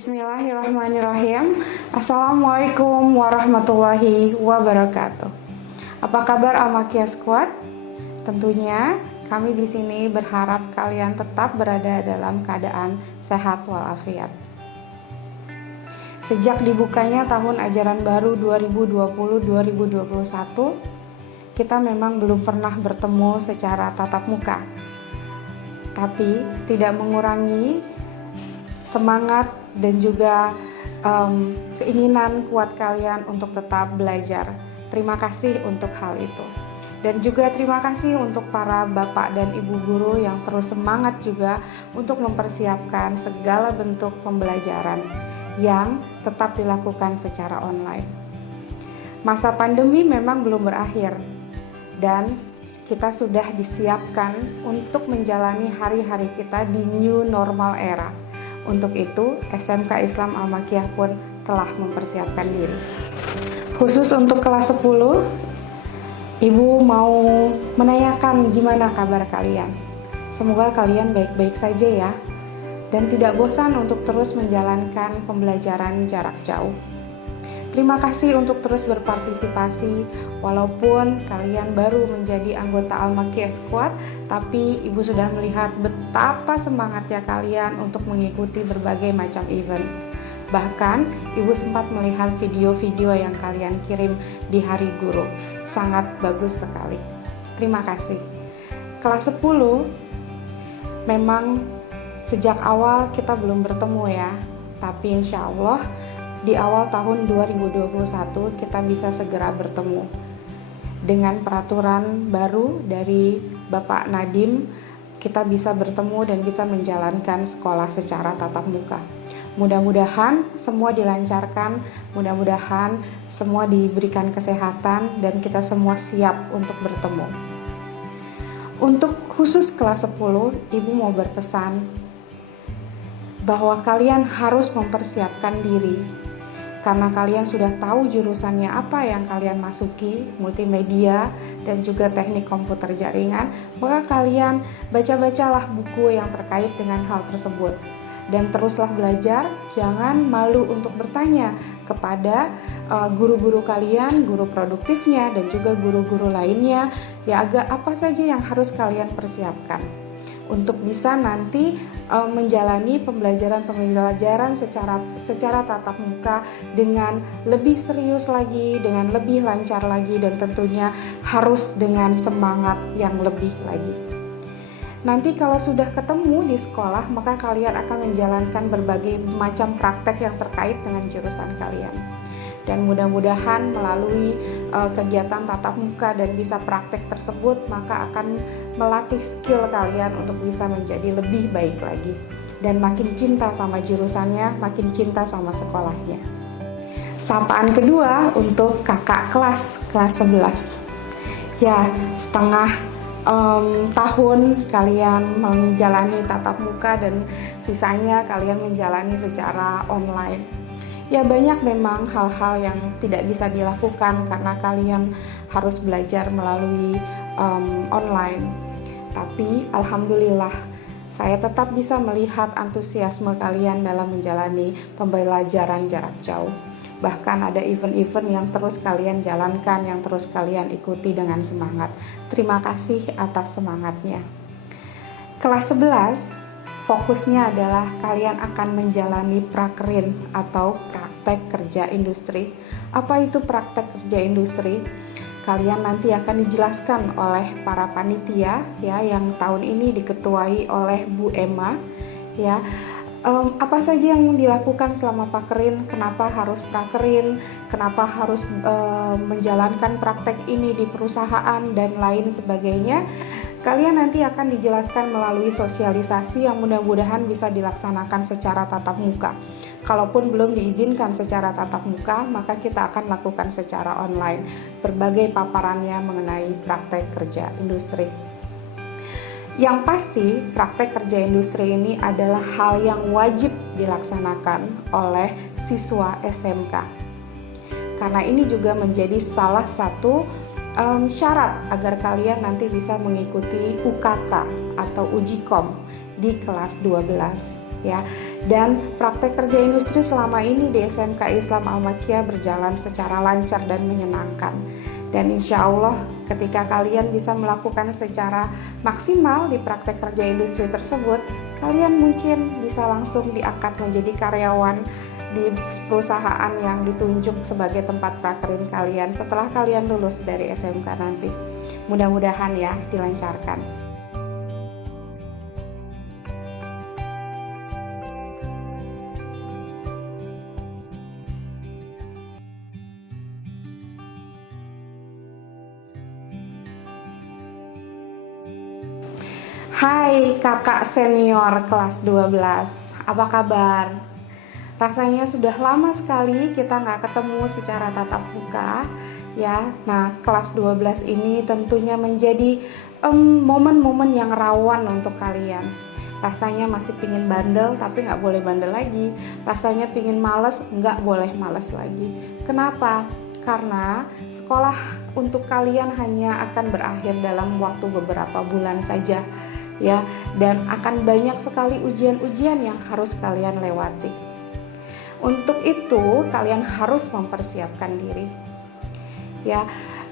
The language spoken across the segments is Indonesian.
Bismillahirrahmanirrahim. Assalamualaikum warahmatullahi wabarakatuh. Apa kabar Al-Makia Squad? Tentunya kami di sini berharap kalian tetap berada dalam keadaan sehat walafiat. Sejak dibukanya tahun ajaran baru 2020-2021, kita memang belum pernah bertemu secara tatap muka. Tapi tidak mengurangi semangat dan juga keinginan kuat kalian untuk tetap belajar. Terima kasih untuk hal itu. Dan juga terima kasih untuk para bapak dan ibu guru yang terus semangat juga untuk mempersiapkan segala bentuk pembelajaran yang tetap dilakukan secara online. Masa pandemi memang belum berakhir dan kita sudah disiapkan untuk menjalani hari-hari kita di new normal era. Untuk itu, SMK Islam Al-Makiyah pun telah mempersiapkan diri. Khusus untuk kelas 10, Ibu mau menanyakan gimana kabar kalian. Semoga kalian baik-baik saja ya, dan tidak bosan untuk terus menjalankan pembelajaran jarak jauh. Terima kasih untuk terus berpartisipasi, walaupun kalian baru menjadi anggota Al-Makiyah Squad, tapi Ibu sudah melihat betapa semangatnya kalian untuk mengikuti berbagai macam event. Bahkan, Ibu sempat melihat video-video yang kalian kirim di Hari Guru. Sangat bagus sekali. Terima kasih. Kelas 10, memang sejak awal kita belum bertemu ya, tapi insya Allah di awal tahun 2021 kita bisa segera bertemu. Dengan peraturan baru dari Bapak Nadiem, kita bisa bertemu dan bisa menjalankan sekolah secara tatap muka. Mudah-mudahan semua dilancarkan, mudah-mudahan semua diberikan kesehatan dan kita semua siap untuk bertemu. Untuk khusus kelas 10, Ibu mau berpesan bahwa kalian harus mempersiapkan diri. Karena kalian sudah tahu jurusannya apa yang kalian masuki, multimedia dan juga teknik komputer jaringan, maka kalian baca-bacalah buku yang terkait dengan hal tersebut. Dan teruslah belajar, jangan malu untuk bertanya kepada guru-guru kalian, guru produktifnya dan juga guru-guru lainnya, ya agak apa saja yang harus kalian persiapkan untuk bisa nanti menjalani pembelajaran secara tatap muka dengan lebih serius lagi, dengan lebih lancar lagi, dan tentunya harus dengan semangat yang lebih lagi. Nanti kalau sudah ketemu di sekolah, maka kalian akan menjalankan berbagai macam praktek yang terkait dengan jurusan kalian. Dan mudah-mudahan melalui kegiatan tatap muka dan bisa praktek tersebut, maka akan melatih skill kalian untuk bisa menjadi lebih baik lagi. Dan makin cinta sama jurusannya, makin cinta sama sekolahnya. Sapaan kedua untuk kakak kelas 11. Ya, setengah tahun kalian menjalani tatap muka dan sisanya kalian menjalani secara online. Ya banyak memang hal-hal yang tidak bisa dilakukan karena kalian harus belajar melalui online. Tapi alhamdulillah saya tetap bisa melihat antusiasme kalian dalam menjalani pembelajaran jarak jauh. Bahkan ada event-event yang terus kalian jalankan, yang terus kalian ikuti dengan semangat. Terima kasih atas semangatnya. Kelas 11, fokusnya adalah kalian akan menjalani prakerin atau praktek kerja industri. Apa itu praktek kerja industri? Kalian nanti akan dijelaskan oleh para panitia ya, yang tahun ini diketuai oleh Bu Emma ya. Apa saja yang dilakukan selama prakerin, kenapa harus prakerin, kenapa harus menjalankan praktek ini di perusahaan dan lain sebagainya. Kalian nanti akan dijelaskan melalui sosialisasi yang mudah-mudahan bisa dilaksanakan secara tatap muka. Kalaupun belum diizinkan secara tatap muka, maka kita akan lakukan secara online berbagai paparannya mengenai praktek kerja industri. Yang pasti, praktek kerja industri ini adalah hal yang wajib dilaksanakan oleh siswa SMK. Karena ini juga menjadi salah satu syarat agar kalian nanti bisa mengikuti UKK atau uji kom di kelas 12 ya. Dan praktek kerja industri selama ini di SMK Islam Al-Makiyah berjalan secara lancar dan menyenangkan. Dan insya Allah ketika kalian bisa melakukan secara maksimal di praktek kerja industri tersebut, kalian mungkin bisa langsung diangkat menjadi karyawan di perusahaan yang ditunjuk sebagai tempat prakerin kalian setelah kalian lulus dari SMK nanti. Mudah-mudahan ya dilancarkan. Hai kakak senior kelas 12, apa kabar? Rasanya sudah lama sekali kita nggak ketemu secara tatap muka ya. Nah, kelas 12 ini tentunya menjadi momen-momen yang rawan untuk kalian. Rasanya masih pingin bandel tapi nggak boleh bandel lagi. Rasanya pingin males, nggak boleh males lagi. Kenapa? Karena sekolah untuk kalian hanya akan berakhir dalam waktu beberapa bulan saja ya, dan akan banyak sekali ujian-ujian yang harus kalian lewati. Untuk itu kalian harus mempersiapkan diri ya,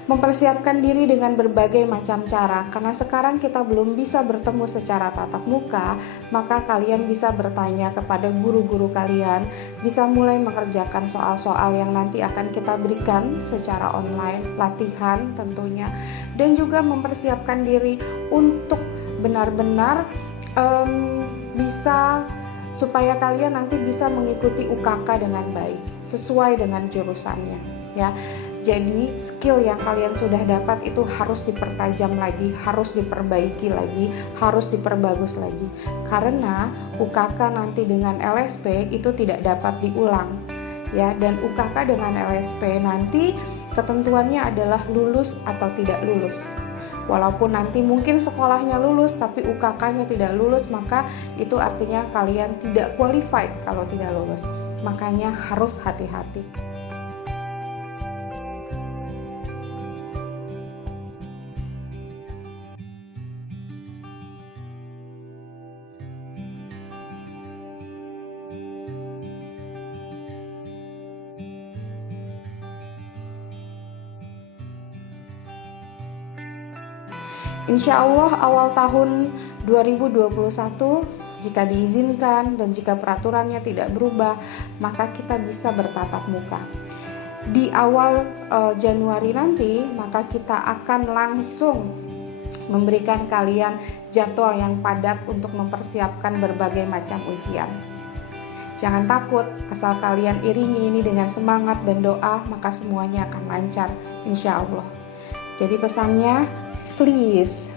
mempersiapkan diri dengan berbagai macam cara. Karena sekarang kita belum bisa bertemu secara tatap muka, maka kalian bisa bertanya kepada guru-guru kalian, bisa mulai mengerjakan soal-soal yang nanti akan kita berikan secara online, latihan tentunya, dan juga mempersiapkan diri untuk benar-benar bisa supaya kalian nanti bisa mengikuti UKK dengan baik sesuai dengan jurusannya ya. Jadi skill yang kalian sudah dapat itu harus dipertajam lagi, harus diperbaiki lagi, harus diperbagus lagi, karena UKK nanti dengan LSP itu tidak dapat diulang ya. Dan UKK dengan LSP nanti ketentuannya adalah lulus atau tidak lulus. Walaupun nanti mungkin sekolahnya lulus tapi UKK-nya tidak lulus, maka itu artinya kalian tidak qualified kalau tidak lulus. Makanya harus hati-hati. Insya Allah awal tahun 2021 jika diizinkan dan jika peraturannya tidak berubah, maka kita bisa bertatap muka. Di awal Januari nanti, maka kita akan langsung memberikan kalian jadwal yang padat untuk mempersiapkan berbagai macam ujian. Jangan takut, asal kalian iringi ini dengan semangat dan doa, maka semuanya akan lancar insya Allah. Jadi pesannya, please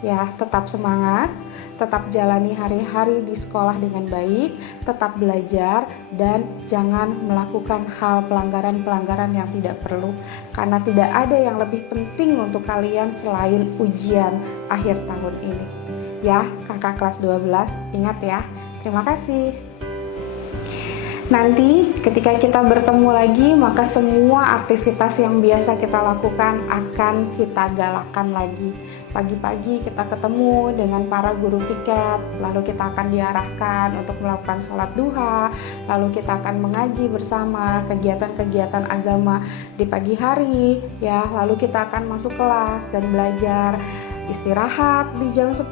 ya, tetap semangat, tetap jalani hari-hari di sekolah dengan baik, tetap belajar, dan jangan melakukan hal pelanggaran-pelanggaran yang tidak perlu, karena tidak ada yang lebih penting untuk kalian selain ujian akhir tahun ini ya. Kakak kelas 12, ingat ya. Terima kasih. Nanti ketika kita bertemu lagi, maka semua aktivitas yang biasa kita lakukan akan kita galakan lagi. Pagi-pagi kita ketemu dengan para guru piket, lalu kita akan diarahkan untuk melakukan sholat duha, lalu kita akan mengaji bersama, kegiatan-kegiatan agama di pagi hari ya, lalu kita akan masuk kelas dan belajar. Istirahat di jam 10,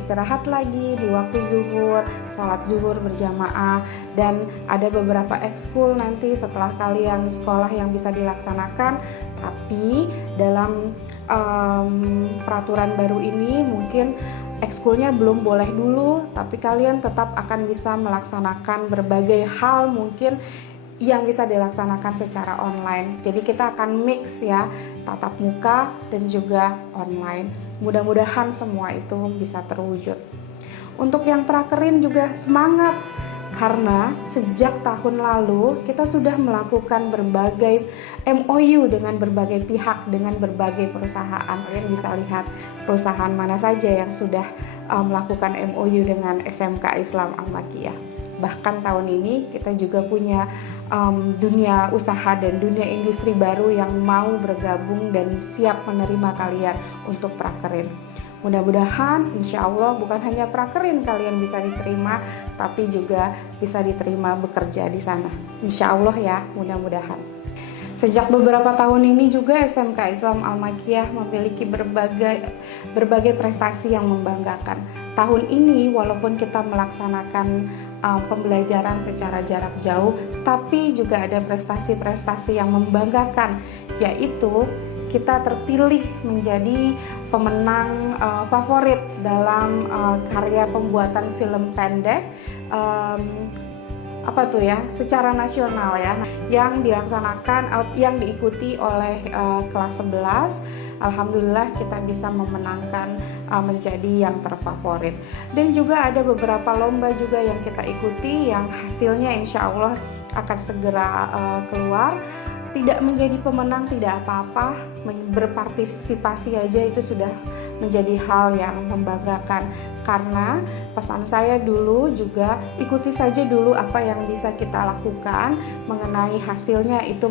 istirahat lagi di waktu zuhur, sholat zuhur berjamaah, dan ada beberapa ekskul nanti setelah kalian sekolah yang bisa dilaksanakan. Tapi dalam peraturan baru ini mungkin ekskulnya belum boleh dulu, tapi kalian tetap akan bisa melaksanakan berbagai hal mungkin yang bisa dilaksanakan secara online. Jadi kita akan mix ya, tatap muka dan juga online. Mudah-mudahan semua itu bisa terwujud. Untuk yang prakerin juga semangat, karena sejak tahun lalu kita sudah melakukan berbagai MOU dengan berbagai pihak, dengan berbagai perusahaan. Kalian bisa lihat perusahaan mana saja yang sudah melakukan MOU dengan SMK Islam Al-Makiyah. Bahkan tahun ini kita juga punya dunia usaha dan dunia industri baru yang mau bergabung dan siap menerima kalian untuk prakerin. Mudah-mudahan insya Allah bukan hanya prakerin kalian bisa diterima, tapi juga bisa diterima bekerja di sana. Insya Allah ya, mudah-mudahan. Sejak beberapa tahun ini juga SMK Islam Al-Makiyah memiliki berbagai prestasi yang membanggakan. Tahun ini walaupun kita melaksanakan pembelajaran secara jarak jauh, tapi juga ada prestasi-prestasi yang membanggakan, yaitu kita terpilih menjadi pemenang favorit dalam karya pembuatan film pendek secara nasional ya, yang dilaksanakan yang diikuti oleh kelas 11. Alhamdulillah kita bisa memenangkan menjadi yang terfavorit. Dan juga ada beberapa lomba juga yang kita ikuti yang hasilnya insya Allah akan segera keluar. Tidak menjadi pemenang tidak apa-apa, berpartisipasi aja itu sudah menjadi hal yang membanggakan. Karena pesan saya dulu juga ikuti saja dulu apa yang bisa kita lakukan, mengenai hasilnya itu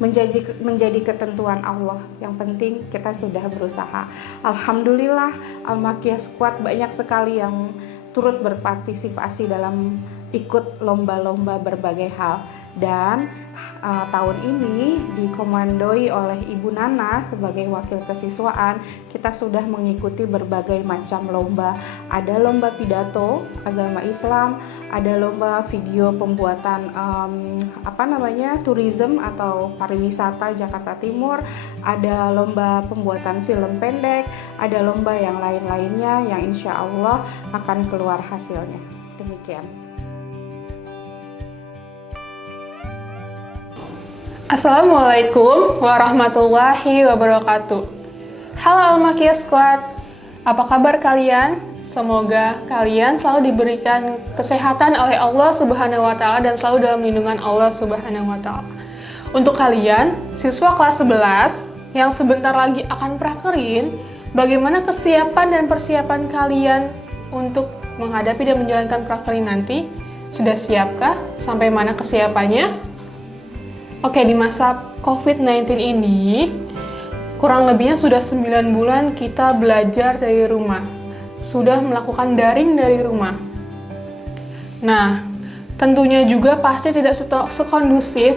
menjadi ketentuan Allah. Yang penting kita sudah berusaha. Alhamdulillah Al-Makiyah Squad banyak sekali yang turut berpartisipasi dalam ikut lomba-lomba berbagai hal. Dan tahun ini dikomandoi oleh Ibu Nana sebagai wakil kesiswaan, kita sudah mengikuti berbagai macam lomba. Ada lomba pidato agama Islam, ada lomba video pembuatan tourism atau pariwisata Jakarta Timur, ada lomba pembuatan film pendek, ada lomba yang lain-lainnya yang insya Allah akan keluar hasilnya. Demikian. Assalamualaikum warahmatullahi wabarakatuh. Halo Al-Makiyah Squad, apa kabar kalian? Semoga kalian selalu diberikan kesehatan oleh Allah Subhanahu wa Ta'ala dan selalu dalam lindungan Allah Subhanahu wa Ta'ala. Untuk kalian, siswa kelas 11 yang sebentar lagi akan prakerin, bagaimana kesiapan dan persiapan kalian untuk menghadapi dan menjalankan prakerin nanti? Sudah siapkah? Sampai mana kesiapannya? Oke, di masa COVID-19 ini, kurang lebihnya sudah 9 bulan kita belajar dari rumah. Sudah melakukan daring dari rumah. Nah, tentunya juga pasti tidak sekondusif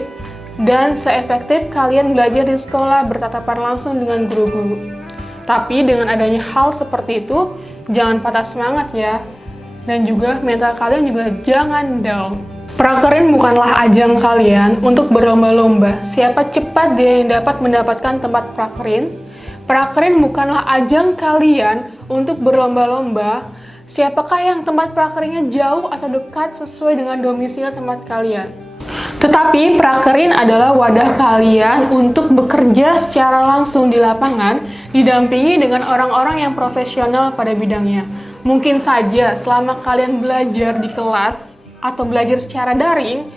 dan seefektif kalian belajar di sekolah bertatapan langsung dengan guru-guru. Tapi dengan adanya hal seperti itu, jangan patah semangat ya. Dan juga mental kalian juga jangan down. Prakerin bukanlah ajang kalian untuk berlomba-lomba. Siapa cepat dia yang dapat mendapatkan tempat prakerin. Prakerin bukanlah ajang kalian untuk berlomba-lomba. Siapakah yang tempat prakerinnya jauh atau dekat sesuai dengan domisili tempat kalian. Tetapi prakerin adalah wadah kalian untuk bekerja secara langsung di lapangan, didampingi dengan orang-orang yang profesional pada bidangnya. Mungkin saja selama kalian belajar di kelas atau belajar secara daring,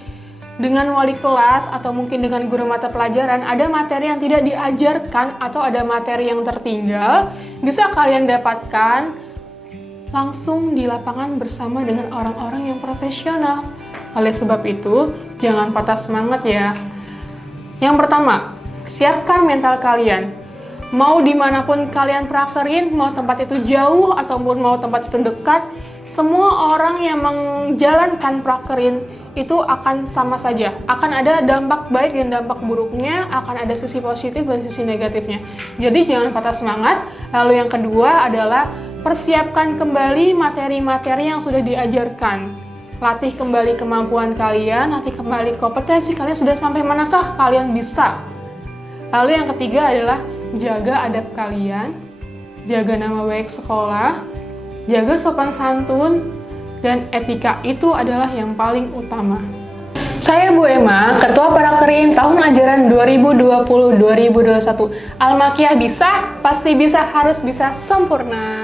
dengan wali kelas atau mungkin dengan guru mata pelajaran, ada materi yang tidak diajarkan atau ada materi yang tertinggal, bisa kalian dapatkan langsung di lapangan bersama dengan orang-orang yang profesional. Oleh sebab itu, jangan patah semangat ya. Yang pertama, siapkan mental kalian. Mau dimanapun kalian prakerin, mau tempat itu jauh ataupun mau tempat itu dekat, semua orang yang menjalankan prakerin itu akan sama saja. Akan ada dampak baik dan dampak buruknya, akan ada sisi positif dan sisi negatifnya. Jadi jangan patah semangat. Lalu yang kedua adalah persiapkan kembali materi-materi yang sudah diajarkan. Latih kembali kemampuan kalian, latih kembali kompetensi kalian, sudah sampai manakah kalian bisa. Lalu yang ketiga adalah jaga adab kalian, jaga nama baik sekolah, jaga sopan santun, dan etika itu adalah yang paling utama. Saya Bu Emma, Ketua Prakerin tahun ajaran 2020-2021. Al-Makiyah bisa, pasti bisa, harus bisa, sempurna.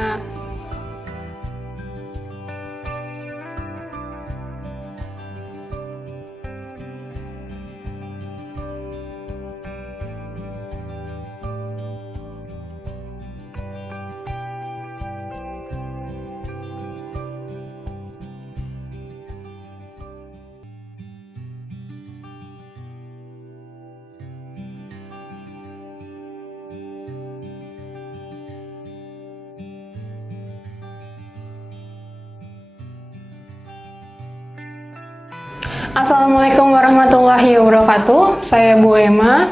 Assalamualaikum warahmatullahi wabarakatuh. Saya Bu Emma.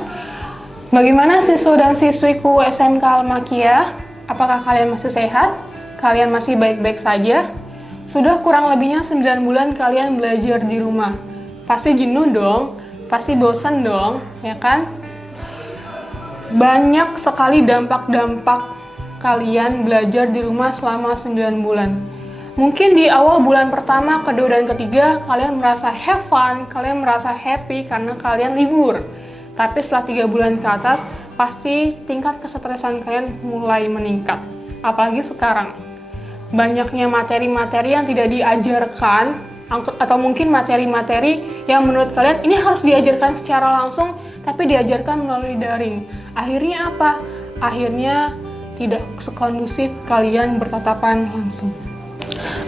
Bagaimana siswa dan siswiku SMK Al-Makiyah? Apakah kalian masih sehat? Kalian masih baik-baik saja? Sudah kurang lebihnya 9 bulan kalian belajar di rumah. Pasti jenuh dong, pasti bosan dong, ya kan? Banyak sekali dampak-dampak kalian belajar di rumah selama 9 bulan. Mungkin di awal bulan pertama, kedua, dan ketiga, kalian merasa have fun, kalian merasa happy karena kalian libur. Tapi setelah 3 bulan ke atas, pasti tingkat kesetresan kalian mulai meningkat. Apalagi sekarang, banyaknya materi-materi yang tidak diajarkan, atau mungkin materi-materi yang menurut kalian ini harus diajarkan secara langsung, tapi diajarkan melalui daring. Akhirnya apa? Akhirnya tidak sekondusif kalian bertatapan langsung.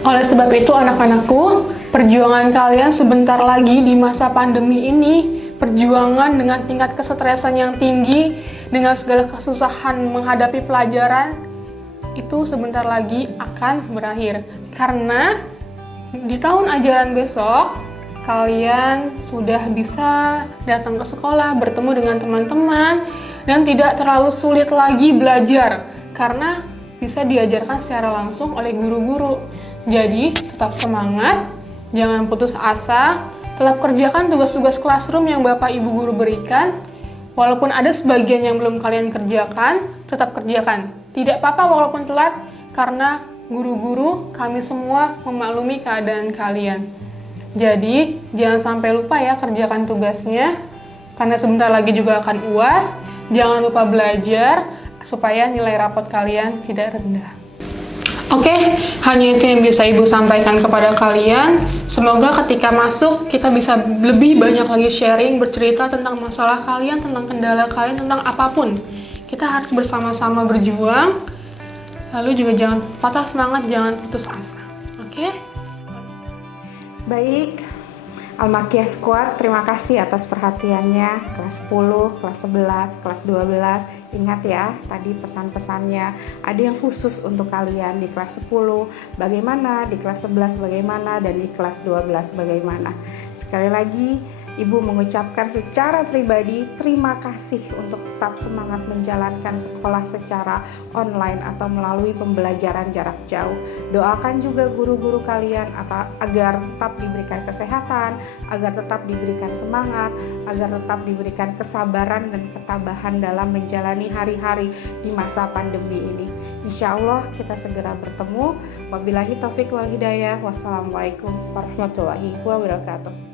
Oleh sebab itu anak-anakku, perjuangan kalian sebentar lagi di masa pandemi ini, perjuangan dengan tingkat kesetresan yang tinggi, dengan segala kesusahan menghadapi pelajaran, itu sebentar lagi akan berakhir. Karena di tahun ajaran besok, kalian sudah bisa datang ke sekolah, bertemu dengan teman-teman, dan tidak terlalu sulit lagi belajar, karena bisa diajarkan secara langsung oleh guru-guru. Jadi, tetap semangat, jangan putus asa, tetap kerjakan tugas-tugas classroom yang Bapak Ibu guru berikan. Walaupun ada sebagian yang belum kalian kerjakan, tetap kerjakan. Tidak apa-apa walaupun telat, karena guru-guru, kami semua memaklumi keadaan kalian. Jadi, jangan sampai lupa ya kerjakan tugasnya, karena sebentar lagi juga akan UAS. Jangan lupa belajar, supaya nilai rapot kalian tidak rendah. Oke, hanya itu yang bisa Ibu sampaikan kepada kalian. Semoga ketika masuk, kita bisa lebih banyak lagi sharing, bercerita tentang masalah kalian, tentang kendala kalian, tentang apapun. Kita harus bersama-sama berjuang, lalu juga jangan patah semangat, jangan putus asa. Oke? Baik, Al-Makiyah Squad, terima kasih atas perhatiannya. Kelas 10, kelas 11, kelas 12. Ingat ya, tadi pesan-pesannya. Ada yang khusus untuk kalian di kelas 10, bagaimana, di kelas 11 bagaimana, dan di kelas 12 bagaimana. Sekali lagi, Ibu mengucapkan secara pribadi terima kasih untuk tetap semangat menjalankan sekolah secara online atau melalui pembelajaran jarak jauh. Doakan juga guru-guru kalian agar tetap diberikan kesehatan, agar tetap diberikan semangat, agar tetap diberikan kesabaran dan ketabahan dalam menjalani hari-hari di masa pandemi ini. Insya Allah kita segera bertemu. Wabillahi taufiq wal hidayah. Wassalamualaikum warahmatullahi wabarakatuh.